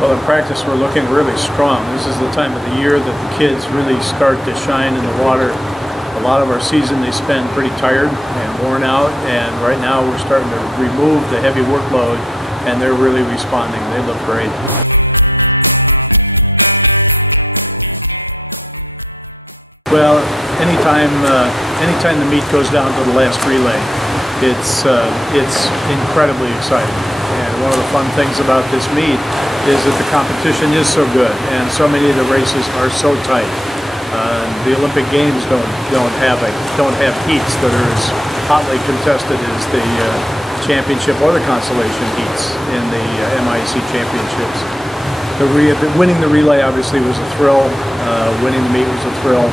Well, in practice we're looking really strong. This is the time of the year that the kids really start to shine in the water. A lot of our season they spend pretty tired and worn out, and right now we're starting to remove the heavy workload, and they're really responding. They look great. Well, anytime the meet goes down to the last relay, it's incredibly exciting. And one of the fun things about this meet is that the competition is so good, and so many of the races are so tight. The Olympic Games don't have heats that are as hotly contested as the championship or the consolation heats in the MIAC Championships. Winning the relay obviously was a thrill. Winning the meet was a thrill.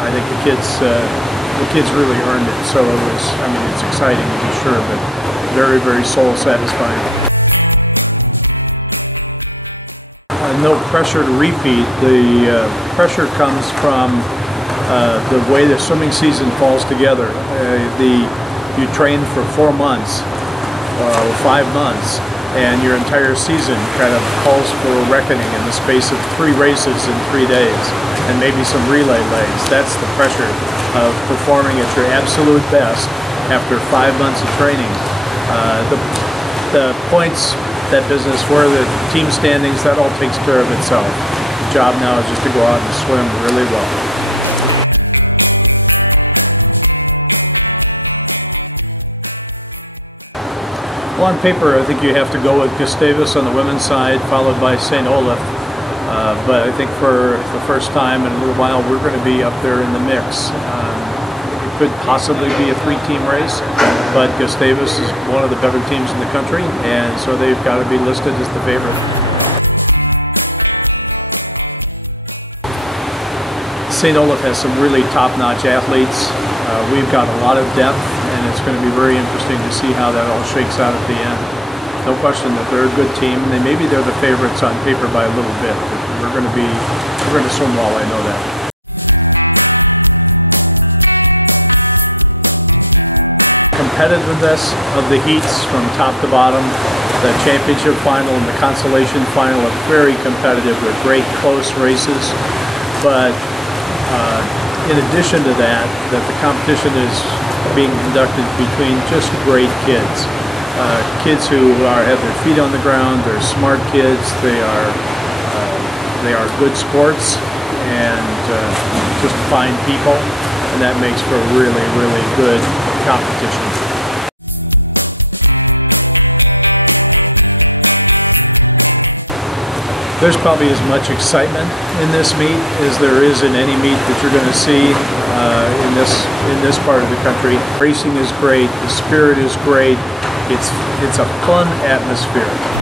I think the kids really earned it. So it was. I mean, it's exciting to be sure, but very, very soul satisfying. No pressure to repeat. The pressure comes from the way the swimming season falls together. You train for 4 months or 5 months, and your entire season kind of calls for a reckoning in the space of 3 races in 3 days, and maybe some relay legs. That's the pressure of performing at your absolute best after 5 months of training. The points, that business, where the team standings, that all takes care of itself. The job now is just to go out and swim really well. Well, on paper, I think you have to go with Gustavus on the women's side, followed by St. Olaf. But I think for the first time in a little while, we're going to be up there in the mix. It could possibly be a 3-team race, but Gustavus is one of the better teams in the country, and so they've got to be listed as the favorite. St. Olaf has some really top-notch athletes. We've got a lot of depth, and it's going to be very interesting to see how that all shakes out at the end. No question that they're a good team. Maybe they're the favorites on paper by a little bit, but we're going to swim well, I know that. Competitiveness of the heats from top to bottom, the championship final and the consolation final are very competitive. They're great close races, but in addition to that, the competition is being conducted between just great kids. Kids who have their feet on the ground. They're smart kids. They are good sports and just fine people, and that makes for a really, really good competition. There's probably as much excitement in this meet as there is in any meet that you're going to see in this part of the country. Racing is great. The spirit is great. It's a fun atmosphere.